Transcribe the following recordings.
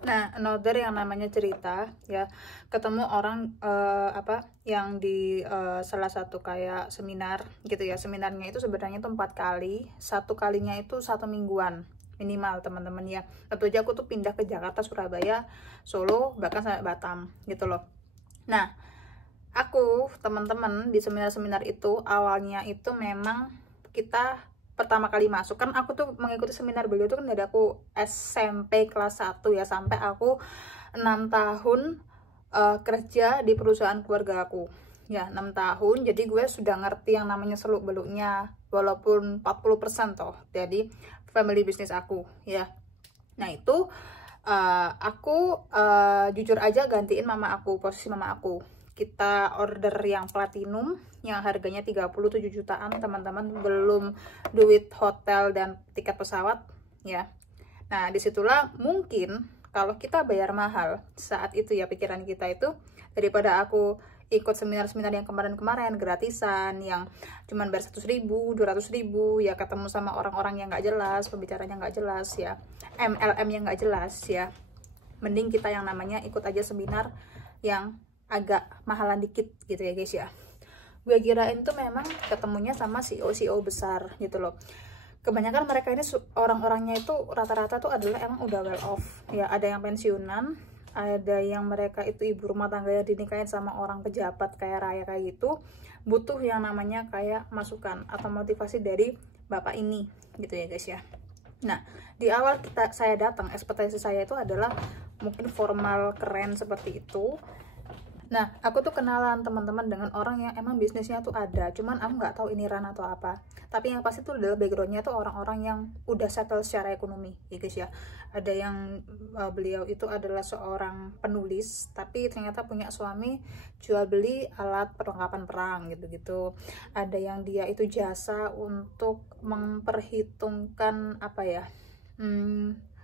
Nah, another yang namanya cerita ya, ketemu orang yang di salah satu kayak seminar gitu ya. Seminarnya itu sebenarnya itu 4 kali, satu kalinya itu 1 mingguan minimal teman-teman ya. Tentu aja aku tuh pindah ke Jakarta, Surabaya, Solo, bahkan sampai Batam gitu loh. Nah, aku teman-teman di seminar-seminar itu awalnya itu memang kita pertama kali masuk kan, aku tuh mengikuti seminar beliau tuh kan dari aku SMP kelas 1 ya, sampai aku 6 tahun kerja di perusahaan keluarga aku ya, 6 tahun. Jadi gue sudah ngerti yang namanya seluk beluknya, walaupun 40% toh jadi family business aku ya. Nah itu aku jujur aja gantiin mama aku, posisi mama aku. Kita order yang platinum yang harganya 37 jutaan teman-teman, belum duit hotel dan tiket pesawat ya. Nah disitulah mungkin kalau kita bayar mahal saat itu ya, pikiran kita itu daripada aku ikut seminar-seminar yang kemarin-kemarin gratisan yang cuman bayar 100.000, 200.000 ya, ketemu sama orang-orang yang nggak jelas, pembicaranya nggak jelas ya, MLM yang nggak jelas ya. Mending kita yang namanya ikut aja seminar yang agak mahalan dikit gitu ya guys ya. Gue kirain tuh memang ketemunya sama CEO besar gitu loh. Kebanyakan mereka ini orang-orangnya itu rata-rata tuh adalah emang udah well off ya, ada yang pensiunan, ada yang mereka itu ibu rumah tangga yang dinikahin sama orang pejabat kayak raya kayak gitu, butuh yang namanya kayak masukan atau motivasi dari bapak ini gitu ya guys ya. Nah di awal saya datang, ekspektasi saya itu adalah mungkin formal keren seperti itu. Nah, aku tuh kenalan teman-teman dengan orang yang emang bisnisnya tuh ada, cuman aku nggak tahu ini run atau apa. Tapi yang pasti tuh adalah backgroundnya tuh orang-orang yang udah settle secara ekonomi, ya guys ya. Ada yang beliau itu adalah seorang penulis, tapi ternyata punya suami jual beli alat perlengkapan perang gitu-gitu. Ada yang dia itu jasa untuk memperhitungkan apa ya,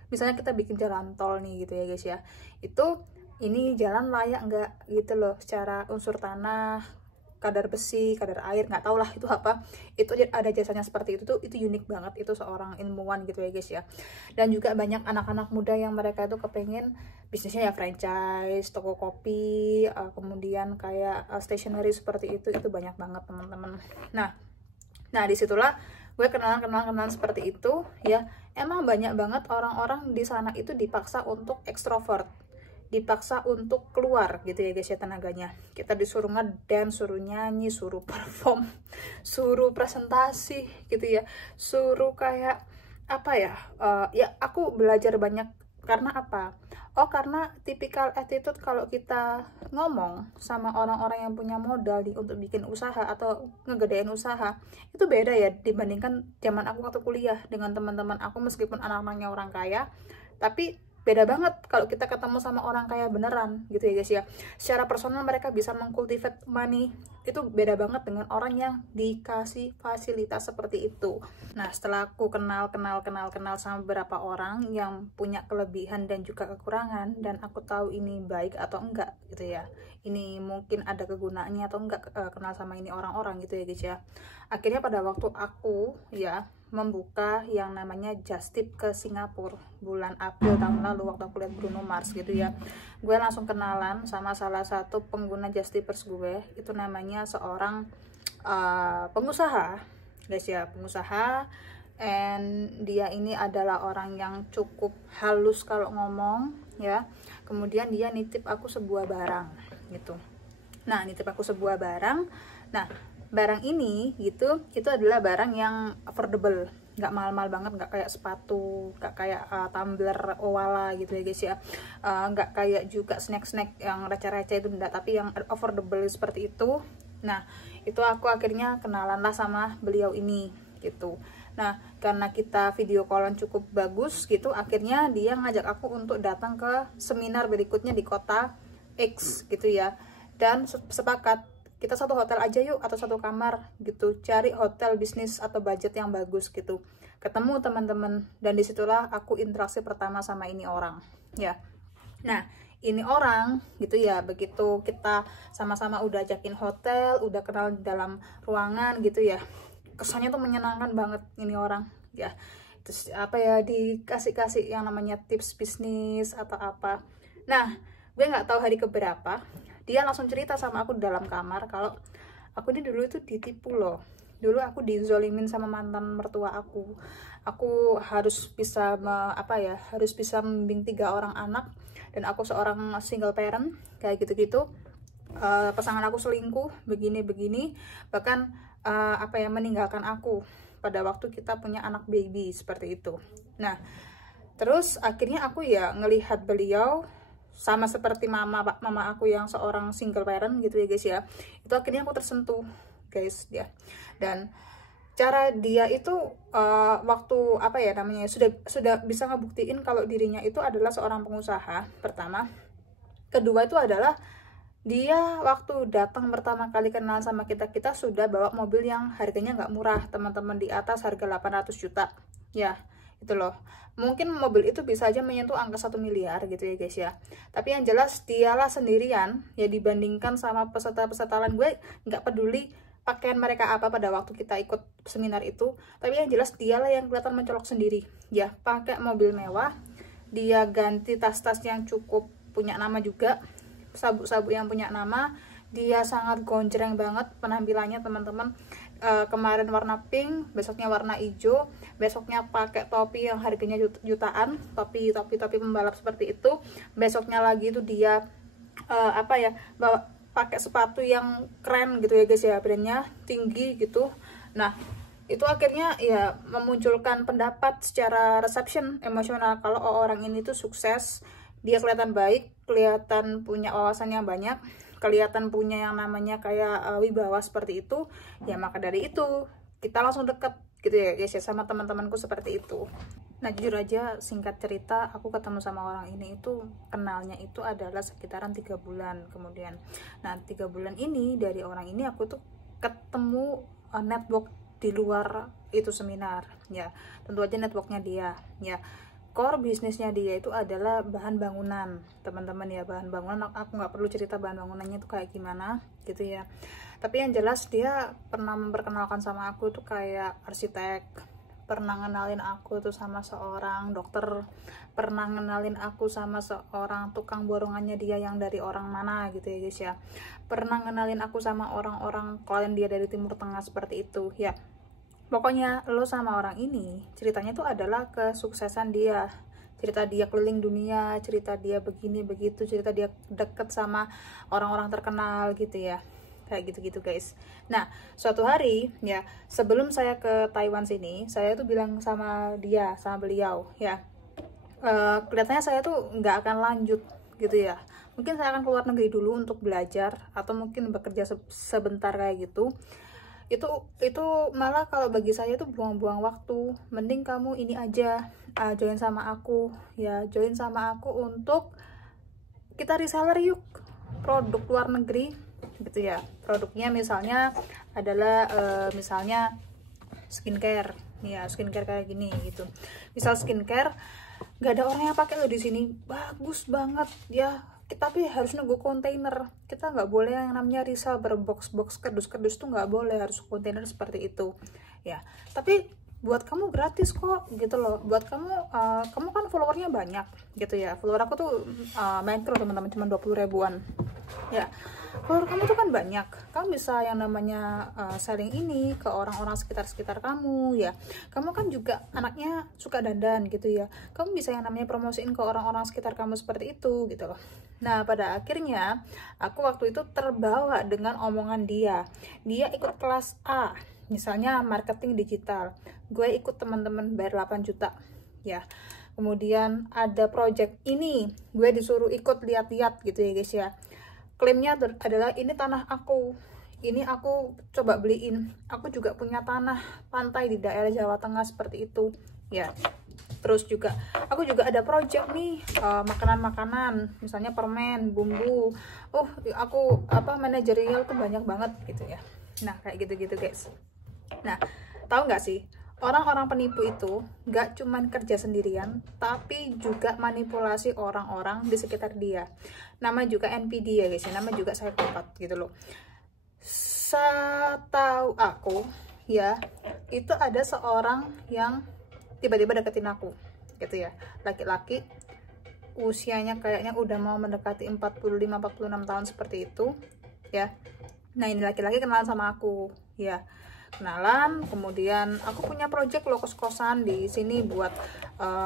misalnya kita bikin jalan tol nih gitu ya guys ya. Itu ini jalan layak nggak gitu loh, secara unsur tanah, kadar besi, kadar air, nggak tau lah itu apa. Itu ada jasanya seperti itu tuh, itu unik banget. Itu seorang ilmuwan gitu ya guys ya. Dan juga banyak anak-anak muda yang mereka itu kepengen bisnisnya ya franchise, toko kopi, kemudian kayak stationery seperti itu banyak banget teman-teman. Nah disitulah gue kenalan seperti itu ya. Emang banyak banget orang-orang di sana itu dipaksa untuk ekstrovert, dipaksa untuk keluar gitu ya guys ya tenaganya. Kita disuruh ngedance, suruh nyanyi, suruh perform, suruh presentasi gitu ya, suruh kayak apa ya, ya aku belajar banyak. Karena apa? Oh karena tipikal attitude kalau kita ngomong sama orang-orang yang punya modal untuk bikin usaha atau ngegedein usaha itu beda ya dibandingkan zaman aku waktu kuliah dengan teman-teman aku, meskipun anak-anaknya orang kaya tapi beda banget kalau kita ketemu sama orang kaya beneran gitu ya guys ya. Secara personal mereka bisa mengkultivate money, itu beda banget dengan orang yang dikasih fasilitas seperti itu. Nah setelah aku kenal sama beberapa orang yang punya kelebihan dan juga kekurangan, dan aku tahu ini baik atau enggak gitu ya, ini mungkin ada kegunaannya atau enggak, kenal sama ini orang-orang gitu ya guys ya. Akhirnya pada waktu aku ya membuka yang namanya Just Tip ke Singapura bulan April tahun lalu waktu aku lihat Bruno Mars gitu ya, gue langsung kenalan sama salah satu pengguna Just Tippers gue. Itu namanya seorang pengusaha guys ya, pengusaha, and dia ini adalah orang yang cukup halus kalau ngomong ya. Kemudian dia nitip aku sebuah barang gitu. Nah nitip aku sebuah barang. Nah barang ini gitu, itu adalah barang yang affordable, nggak mahal-mahal banget, nggak kayak sepatu, nggak kayak tumbler Owala gitu ya guys ya, nggak kayak juga snack-snack yang receh-receh itu enggak, tapi yang affordable seperti itu. Nah itu aku akhirnya kenalan lah sama beliau ini gitu. Nah karena kita video callan cukup bagus gitu, akhirnya dia ngajak aku untuk datang ke seminar berikutnya di kota X gitu ya, dan sepakat kita satu hotel aja yuk atau satu kamar gitu, cari hotel bisnis atau budget yang bagus gitu. Ketemu teman-teman, dan disitulah aku interaksi pertama sama ini orang ya. Nah ini orang gitu ya, begitu kita sama-sama udah ajakin hotel, udah kenal di dalam ruangan gitu ya, kesannya tuh menyenangkan banget ini orang ya. terus apa ya, dikasih yang namanya tips bisnis atau apa. Nah, gue nggak tahu hari keberapa dia langsung cerita sama aku di dalam kamar kalau aku ini dulu itu ditipu loh. Dulu aku dizolimin sama mantan mertua aku harus bisa harus bisa membimbing 3 orang anak, dan aku seorang single parent kayak gitu-gitu. Pasangan aku selingkuh begini-begini, bahkan meninggalkan aku pada waktu kita punya anak baby seperti itu. Nah, terus akhirnya aku ya ngelihat beliau sama seperti mama aku yang seorang single parent gitu ya guys ya. Itu akhirnya aku tersentuh guys ya. Dan cara dia itu waktu sudah bisa ngebuktiin kalau dirinya itu adalah seorang pengusaha pertama. Kedua itu adalah dia waktu datang pertama kali kenal sama kita sudah bawa mobil yang harganya nggak murah teman-teman, di atas harga 800 juta ya. Itu loh, mungkin mobil itu bisa aja menyentuh angka 1 miliar gitu ya guys ya. Tapi yang jelas dialah sendirian ya, dibandingkan sama peserta-peserta lain. Gue nggak peduli pakaian mereka apa pada waktu kita ikut seminar itu, tapi yang jelas dialah yang kelihatan mencolok sendiri ya, pakai mobil mewah, dia ganti tas-tas yang cukup punya nama juga, sabuk-sabuk yang punya nama, dia sangat gonjreng banget penampilannya teman-teman. Kemarin warna pink, besoknya warna hijau, besoknya pakai topi yang harganya jutaan, topi pembalap seperti itu, besoknya lagi itu dia bawa pakai sepatu yang keren gitu ya guys ya, brandnya tinggi gitu. Nah, itu akhirnya ya memunculkan pendapat secara reception emosional kalau orang ini tuh sukses, dia kelihatan baik, kelihatan punya wawasan yang banyak, kelihatan punya yang namanya kayak wibawa seperti itu ya. Maka dari itu kita langsung deket gitu ya guys ya sama teman-temanku seperti itu. Nah, jujur aja singkat cerita, aku ketemu sama orang ini itu kenalnya itu adalah sekitaran 3 bulan kemudian. Nah, 3 bulan ini dari orang ini aku tuh ketemu network di luar itu seminar ya. Tentu aja networknya dia ya, core bisnisnya dia itu adalah bahan bangunan teman-teman ya. Bahan bangunan, aku nggak perlu cerita bahan bangunannya itu kayak gimana gitu ya. Tapi yang jelas dia pernah memperkenalkan sama aku tuh kayak arsitek, pernah ngenalin aku tuh sama seorang dokter, pernah ngenalin aku sama seorang tukang borongannya dia yang dari orang mana gitu ya guys ya, pernah ngenalin aku sama orang-orang klien dia dari Timur Tengah seperti itu ya. Pokoknya lo sama orang ini ceritanya tuh adalah kesuksesan dia, cerita dia keliling dunia, cerita dia begini begitu, cerita dia deket sama orang-orang terkenal gitu ya, kayak gitu-gitu guys. Nah, suatu hari ya sebelum saya ke Taiwan sini, saya tuh bilang sama dia, sama beliau ya, kelihatannya saya tuh nggak akan lanjut gitu ya, mungkin saya akan keluar negeri dulu untuk belajar atau mungkin bekerja sebentar kayak gitu. Itu malah kalau bagi saya itu buang-buang waktu. Mending kamu ini aja, join sama aku ya, join sama aku untuk kita reseller yuk produk luar negeri gitu ya. Produknya misalnya adalah misalnya skincare ya, skincare kayak gini gitu. Misal skincare nggak ada orang yang pakai loh di sini, bagus banget ya, tapi harus nunggu kontainer. Kita nggak boleh yang namanya resell berbox-box kardus-kardus tuh nggak boleh, harus kontainer seperti itu ya. Tapi buat kamu gratis kok gitu loh, buat kamu kamu kan followernya banyak gitu ya. Follower aku tuh micro teman-teman, cuma 20 ribuan ya. Follower kamu tuh kan banyak, kamu bisa yang namanya sharing ini ke orang-orang sekitar kamu ya. Kamu kan juga anaknya suka dandan gitu ya, kamu bisa yang namanya promosiin ke orang-orang sekitar kamu seperti itu gitu loh. Nah, pada akhirnya aku waktu itu terbawa dengan omongan dia ikut kelas A misalnya marketing digital, gue ikut teman-teman bayar 8 juta ya. Kemudian ada project ini, gue disuruh ikut lihat-lihat gitu ya guys ya. Klaimnya adalah ini tanah aku, ini aku coba beliin, aku juga punya tanah pantai di daerah Jawa Tengah seperti itu ya. Terus juga aku juga ada project nih, makanan-makanan misalnya permen, bumbu, aku manajerial tuh banyak banget gitu ya. Nah, kayak gitu-gitu guys. Nah, tahu nggak sih, orang-orang penipu itu nggak cuman kerja sendirian, tapi juga manipulasi orang-orang di sekitar dia. Nama juga NPD ya guys, nama juga psikopat gitu loh. Setahu aku ya, itu ada seorang yang tiba-tiba deketin aku gitu ya, laki-laki usianya kayaknya udah mau mendekati 45-46 tahun seperti itu ya. Nah ini laki-laki kenalan sama aku ya, kenalan, kemudian aku punya project loh kos-kosan di sini buat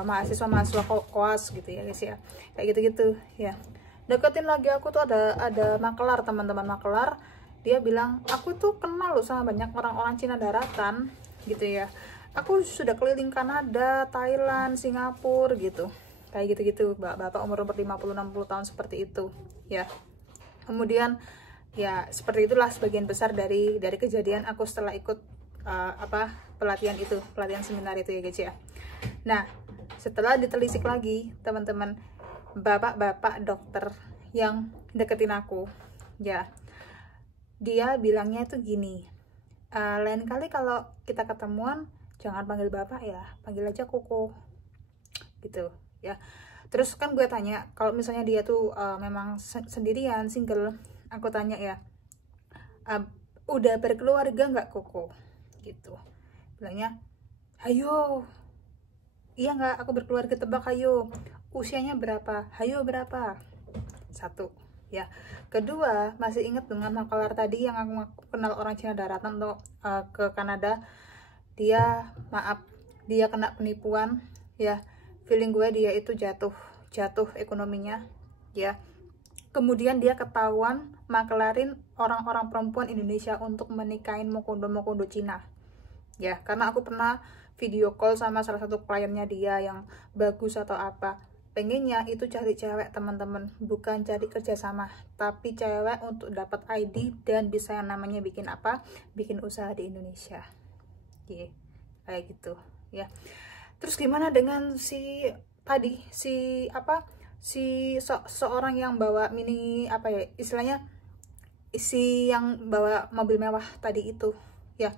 mahasiswa koas gitu ya guys ya, kayak gitu-gitu ya. Deketin lagi aku tuh ada makelar, teman-teman makelar, dia bilang aku tuh kenal loh sama banyak orang-orang Cina daratan gitu ya, aku sudah keliling Kanada, Thailand, Singapura gitu, kayak gitu-gitu, bapak umur 50-60 tahun seperti itu ya. Kemudian ya seperti itulah sebagian besar dari kejadian aku setelah ikut pelatihan itu, pelatihan seminar itu ya guys ya. Nah setelah ditelisik lagi teman-teman, bapak-bapak dokter yang deketin aku ya, dia bilangnya tuh gini, lain kali kalau kita ketemuan jangan panggil bapak ya, panggil aja koko gitu ya. Terus kan gue tanya, kalau misalnya dia tuh memang sendirian, single, aku tanya ya, udah berkeluarga nggak koko gitu. Bilangnya, ayo, iya nggak, aku berkeluarga, tebak ayo, usianya berapa, ayo berapa, satu ya. Kedua, masih ingat dengan makalar tadi yang aku kenal orang Cina daratan untuk ke Kanada, dia kena penipuan ya. Feeling gue dia itu jatuh ekonominya ya. Kemudian dia ketahuan makelarin orang-orang perempuan Indonesia untuk menikahin mokondo Cina ya, karena aku pernah video call sama salah satu kliennya dia yang bagus atau apa. Pengennya itu cari cewek teman-teman, bukan cari kerjasama, tapi cewek untuk dapat ID dan bisa yang namanya bikin usaha di Indonesia kayak gitu ya. Terus gimana dengan seorang yang bawa mini istilahnya, yang bawa mobil mewah tadi itu ya,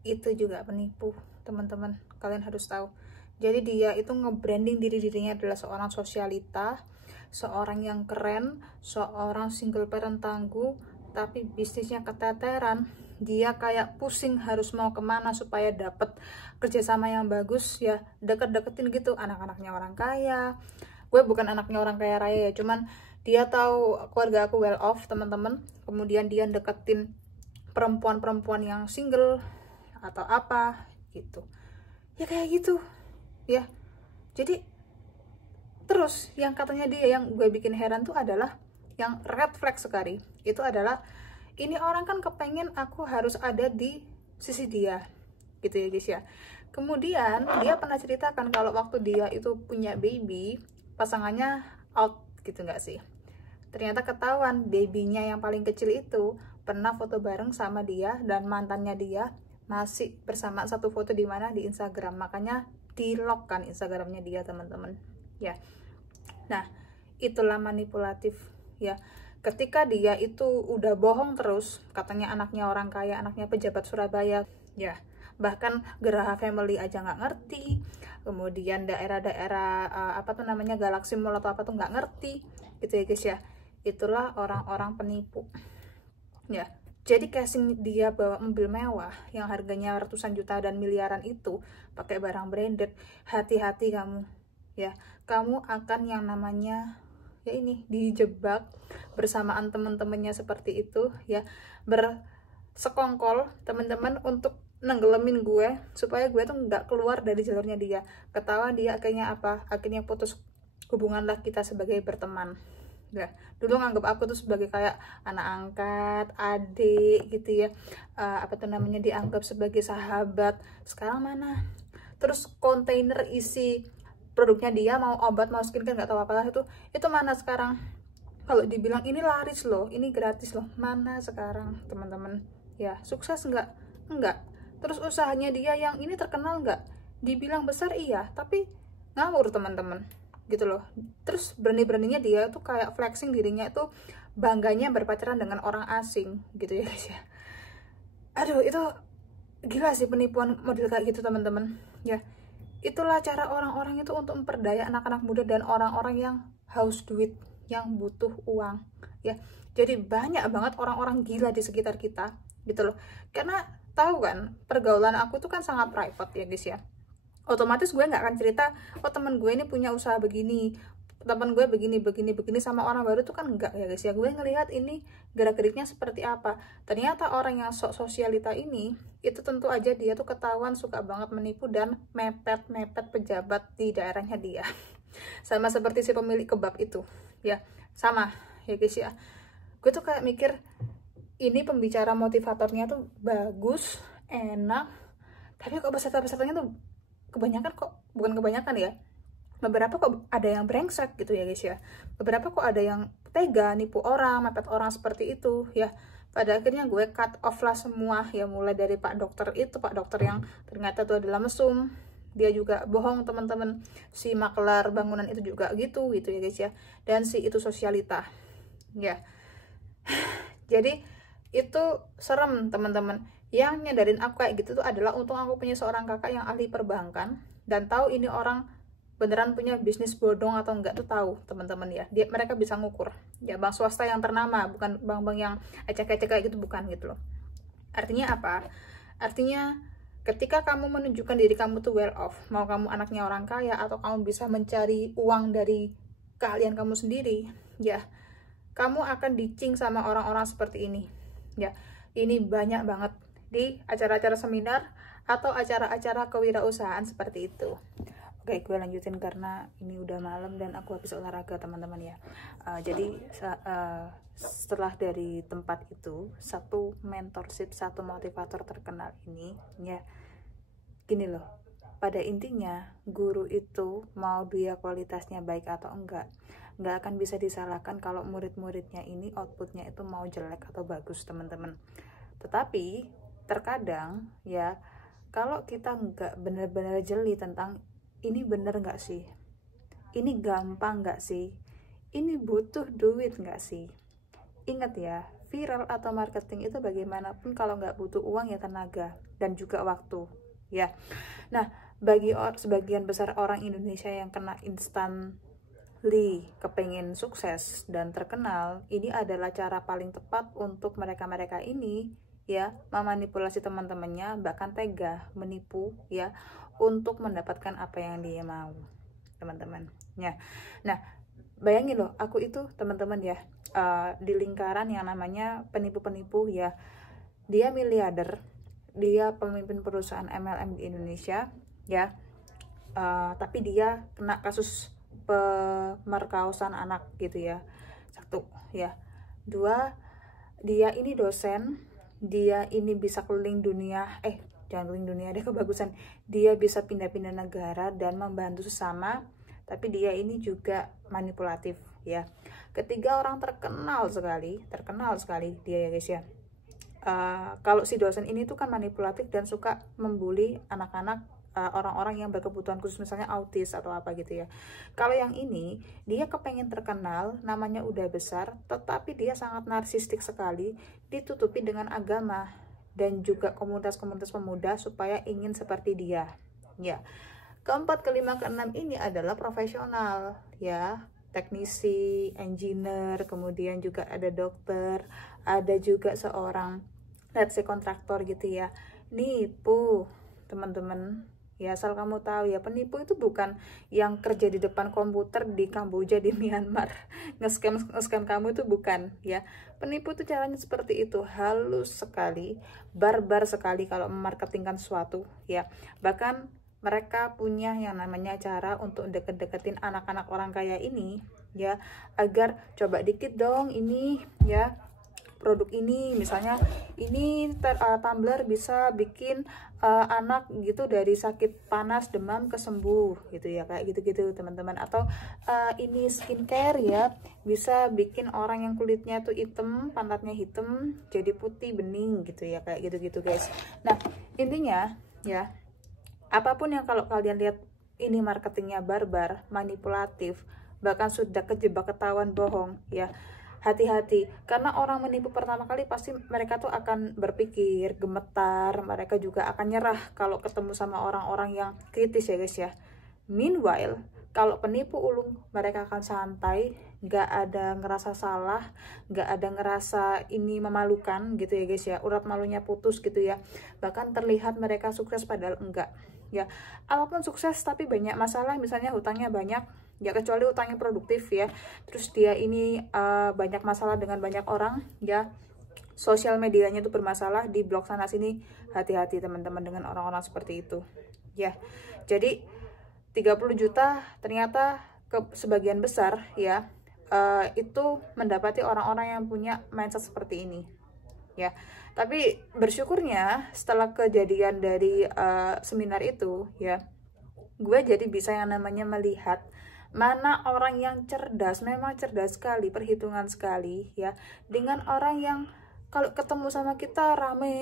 itu juga penipu teman-teman, kalian harus tahu. Jadi dia itu nge-branding dirinya adalah seorang sosialita, seorang yang keren, seorang single parent tangguh, tapi bisnisnya keteteran. Dia kayak pusing harus mau kemana supaya dapat kerjasama yang bagus ya, deketin gitu anak-anaknya orang kaya. Gue bukan anaknya orang kaya raya ya, cuman dia tahu keluarga aku well off teman-teman. Kemudian dia deketin perempuan-perempuan yang single atau apa gitu ya, kayak gitu ya. Jadi terus yang katanya dia, yang gue bikin heran tuh adalah yang red flag sekali, itu adalah ini orang kan kepengen aku harus ada di sisi dia gitu ya guys ya. Kemudian dia pernah ceritakan kalau waktu dia itu punya baby, pasangannya out gitu nggak sih, ternyata ketahuan babynya yang paling kecil itu pernah foto bareng sama dia, dan mantannya dia masih bersama satu foto di mana, di Instagram. Makanya di lock kan Instagramnya dia teman-teman ya. Nah itulah manipulatif ya. Ketika dia itu udah bohong terus, katanya anaknya orang kaya, anaknya pejabat Surabaya ya, bahkan Geraha Family aja nggak ngerti, kemudian daerah-daerah Galaxy Mall atau apa tuh nggak ngerti gitu ya guys ya. Itulah orang-orang penipu ya. Jadi casing dia bawa mobil mewah yang harganya ratusan juta dan miliaran itu, pakai barang branded, hati-hati kamu ya. Kamu akan yang namanya ya ini, dijebak bersamaan teman-temannya seperti itu ya, bersekongkol teman-teman untuk nenggelemin gue supaya gue tuh nggak keluar dari jalurnya dia. Ketahuan dia akhirnya akhirnya putus hubungan lah kita sebagai berteman ya. Dulu nganggap aku tuh sebagai kayak anak angkat, adik gitu ya, dianggap sebagai sahabat. Sekarang mana? Terus kontainer isi produknya dia, mau obat, mau skincare, nggak tahu apalah itu mana sekarang? Kalau dibilang ini laris loh, ini gratis loh, mana sekarang teman-teman ya? Sukses nggak? Terus usahanya dia yang ini terkenal nggak? Dibilang besar iya, tapi ngawur teman-teman gitu loh. Terus berani-beraninya dia tuh kayak flexing dirinya itu bangganya berpacaran dengan orang asing gitu ya guys ya. Aduh itu gila sih penipuan model kayak gitu teman-teman ya. Itulah cara orang-orang itu untuk memperdaya anak-anak muda dan orang-orang yang haus duit, yang butuh uang ya. Jadi banyak banget orang-orang gila di sekitar kita gitu loh. Karena tahu kan pergaulan aku tuh kan sangat private ya guys ya. otomatis gue nggak akan cerita, oh teman gue ini punya usaha begini, teman gue begini sama orang baru tuh kan enggak ya guys ya. Gue ngelihat ini gerak-geriknya seperti apa. Ternyata orang yang sok sosialita ini itu tentu aja dia tuh ketahuan suka banget menipu dan mepet pejabat di daerahnya dia. Sama seperti si pemilik kebab itu ya, sama ya guys ya. Gue tuh kayak mikir, ini pembicara motivatornya tuh bagus, enak, tapi kok peserta-pesertanya tuh kebanyakan, kok bukan kebanyakan ya, beberapa kok ada yang brengsek gitu ya guys ya. Beberapa kok ada yang tega nipu orang, mepet orang seperti itu ya. Pada akhirnya gue cut off lah semua ya, mulai dari pak dokter itu, pak dokter yang ternyata itu adalah mesum, dia juga bohong teman-teman, si makelar bangunan itu juga gitu ya guys ya, dan si itu sosialita ya. Jadi itu serem teman-teman. Yang nyadarin aku kayak gitu tuh adalah untung aku punya seorang kakak yang ahli perbankan dan tahu ini orang beneran punya bisnis bodong atau enggak tuh tahu teman-teman ya. Mereka bisa ngukur ya, bank swasta yang ternama, bukan bank-bank yang ecek-ecek kayak gitu, bukan gitu loh. Artinya apa? Artinya ketika kamu menunjukkan diri kamu tuh well off, mau kamu anaknya orang kaya atau kamu bisa mencari uang dari keahlian kamu sendiri ya, kamu akan dicing sama orang-orang seperti ini ya. Ini banyak banget di acara-acara seminar atau acara-acara kewirausahaan seperti itu. Oke, gue lanjutin karena ini udah malam dan aku habis olahraga teman-teman ya. Jadi setelah dari tempat itu, satu mentorship, satu motivator terkenal ini ya, gini loh, pada intinya guru itu mau dia kualitasnya baik atau enggak akan bisa disalahkan kalau murid-muridnya ini outputnya itu mau jelek atau bagus teman-teman. Tetapi terkadang ya, kalau kita nggak benar-benar jeli tentang ini bener nggak sih, ini gampang nggak sih, ini butuh duit nggak sih. Ingat ya, viral atau marketing itu bagaimanapun kalau nggak butuh uang ya tenaga dan juga waktu ya. Nah, bagi sebagian besar orang Indonesia yang kena instantly kepengen sukses dan terkenal, ini adalah cara paling tepat untuk mereka-mereka ini ya memanipulasi teman-temannya, bahkan tega menipu ya untuk mendapatkan apa yang dia mau teman-teman ya. Nah, bayangin loh, aku itu teman-teman ya, di lingkaran yang namanya penipu-penipu ya. Dia miliarder, dia pemimpin perusahaan MLM di Indonesia ya, tapi dia kena kasus pemerkosaan anak gitu ya. Satu ya. Dua, dia ini dosen, dia ini bisa keliling dunia, jangan keliling dunia deh, kebagusan, dia bisa pindah-pindah negara dan membantu sesama, tapi dia ini juga manipulatif ya. Ketiga, orang terkenal sekali dia ya guys ya. Kalau si dosen ini tuh kan manipulatif dan suka membuli anak-anak, orang-orang yang berkebutuhan khusus, misalnya autis atau apa gitu ya. Kalau yang ini, dia kepengen terkenal, namanya udah besar, tetapi dia sangat narsistik sekali, ditutupi dengan agama dan juga komunitas-komunitas pemuda supaya ingin seperti dia ya. Keempat, kelima, keenam ini adalah profesional ya, teknisi, engineer, kemudian juga ada dokter, ada juga seorang let's say kontraktor gitu ya. Nipu teman-teman ya, asal kamu tahu ya, penipu itu bukan yang kerja di depan komputer di Kamboja, di Myanmar, nge-scam kamu, itu bukan ya. Penipu itu caranya seperti itu, halus sekali, barbar sekali kalau memarketingkan sesuatu ya. Bahkan mereka punya yang namanya cara untuk deket-deketin anak-anak orang kaya ini ya, agar coba dikit dong ini ya, produk ini misalnya, ini tumbler bisa bikin anak gitu dari sakit panas demam kesembuh gitu ya, kayak gitu-gitu teman-teman. Atau ini skincare ya, bisa bikin orang yang kulitnya tuh hitam, pantatnya hitam jadi putih bening gitu ya, kayak gitu-gitu guys. Nah, intinya ya, apapun yang kalau kalian lihat ini marketingnya barbar, manipulatif, bahkan sudah kejebak ketahuan bohong ya, hati-hati, karena orang menipu pertama kali pasti mereka tuh akan berpikir, gemetar, mereka juga akan nyerah kalau ketemu sama orang-orang yang kritis ya guys ya. Meanwhile, kalau penipu ulung, mereka akan santai, gak ada ngerasa salah, gak ada ngerasa ini memalukan gitu ya guys ya, urat malunya putus gitu ya. Bahkan terlihat mereka sukses padahal enggak ya. Apapun sukses tapi banyak masalah, misalnya hutangnya banyak, ya kecuali hutangnya produktif ya, terus dia ini banyak masalah dengan banyak orang ya, sosial medianya itu bermasalah, di blog sana sini, hati-hati teman-teman dengan orang-orang seperti itu ya. Jadi 30 juta ternyata sebagian besar ya itu mendapati orang-orang yang punya mindset seperti ini ya. Tapi bersyukurnya setelah kejadian dari seminar itu ya, gue jadi bisa yang namanya melihat mana orang yang cerdas, memang cerdas sekali, perhitungan sekali ya, dengan orang yang kalau ketemu sama kita rame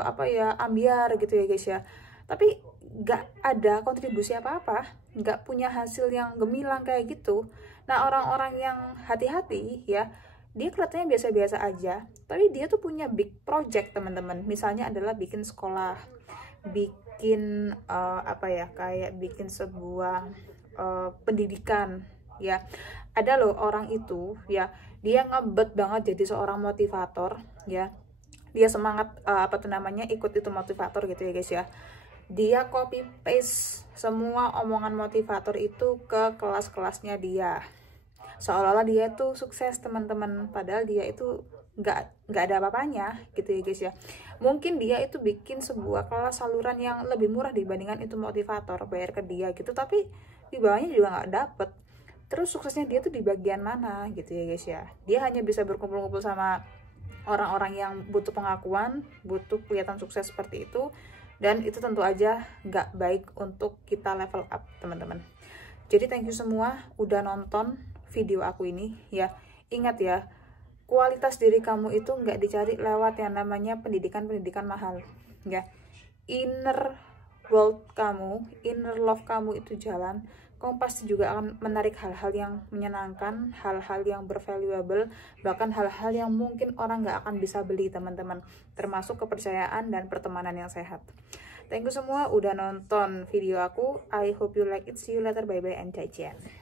apa ya, ambiar gitu ya guys ya, tapi nggak ada kontribusi apa-apa, nggak punya hasil yang gemilang kayak gitu. Nah, orang-orang yang hati-hati ya, dia kelihatannya biasa-biasa aja, tapi dia tuh punya big project teman-teman. Misalnya adalah bikin sekolah, bikin apa ya, kayak bikin sebuah pendidikan ya. Ada loh orang itu ya, dia ngebet banget jadi seorang motivator ya. Dia semangat apa tuh namanya, ikut itu motivator gitu ya guys ya. Dia copy paste semua omongan motivator itu ke kelas-kelasnya dia, seolah-olah dia tuh sukses teman-teman, padahal dia itu nggak ada apa-apanya gitu ya guys ya. Mungkin dia itu bikin sebuah kelas saluran yang lebih murah dibandingkan itu motivator, bayar ke dia gitu, tapi di bawahnya juga nggak dapet. Terus suksesnya dia tuh di bagian mana gitu ya guys ya. Dia hanya bisa berkumpul-kumpul sama orang-orang yang butuh pengakuan, butuh kelihatan sukses seperti itu, dan itu tentu aja nggak baik untuk kita level up teman-teman. Jadi thank you semua udah nonton video aku ini ya. Ingat ya, kualitas diri kamu itu nggak dicari lewat yang namanya pendidikan mahal ya. Inner world kamu, inner love kamu itu jalan, kamu pasti juga akan menarik hal-hal yang menyenangkan, hal-hal yang bervaluable, bahkan hal-hal yang mungkin orang nggak akan bisa beli teman-teman, termasuk kepercayaan dan pertemanan yang sehat. Thank you semua udah nonton video aku. I hope you like it. See you later, bye bye and ciao.